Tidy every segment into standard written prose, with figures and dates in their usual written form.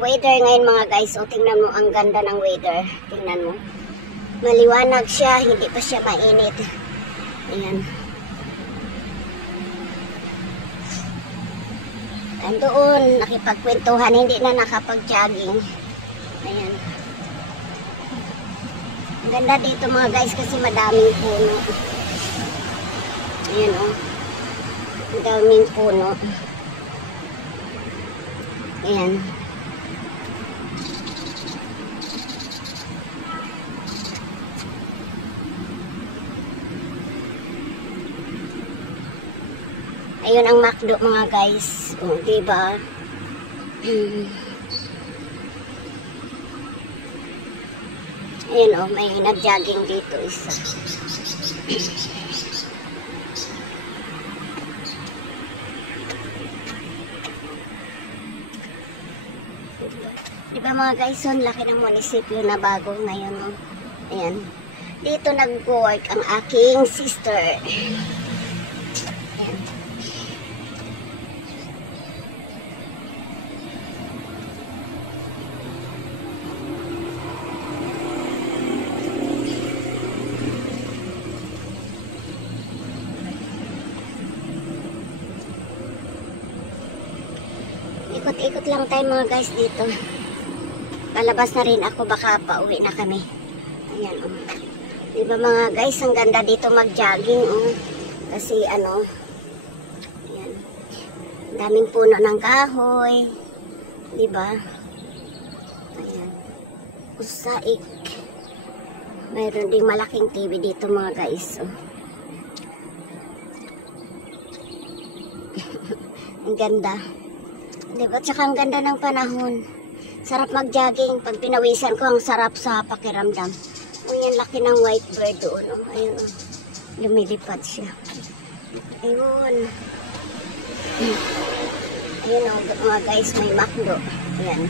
weather ngayon mga guys. O tingnan mo, ang ganda ng weather. Tingnan mo. Maliwanag siya, hindi pa siya mainit. Ayan. Andoon, nakipagkwentuhan, hindi na nakapag-jogging. Ayan. Ang ganda dito mga guys kasi madaming puno. Ayan o. Ang daming puno. Ayan. Ayun ang McDo mga guys. O, diba? Ayan o, may nag-jogging dito isa. Diba mga guys, ang laki ng munisipyo na bago ngayon o. Ayan. Dito nag-work ang aking sister. Ayan. Ikot-ikot lang tayo mga guys dito. Palabas na rin ako, baka pauwi na kami. Ayan o. Diba mga guys, ang ganda dito mag-jogging o. Kasi ano, ayan. Daming puno ng kahoy. Diba? Ayan. Usaik. Mayroon ding malaking TV dito mga guys o. Ang ganda. Diba? Tsaka ang ganda ng panahon. Sarap mag-jogging. Pag pinawisan ko, ang sarap sa pakiramdam. O yan, laki ng white bird doon. O. Ayun o. Lumilipad siya. Ayun. Ayun o, mga guys, may McDo. Ayan.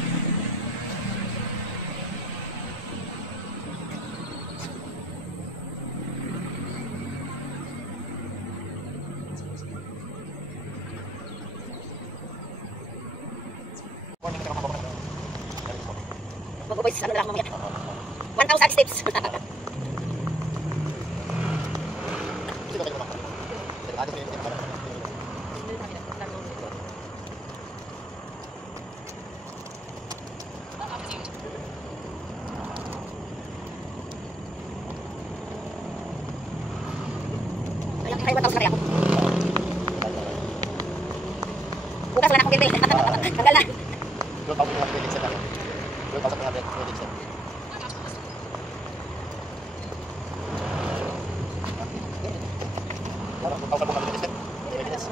Mag-voice, ano lang mamaya. 1,000 steps. Ay, 1,000 kaya ako. Bukas wala akong bibig. Tanggal na.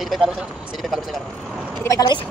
$85 $85.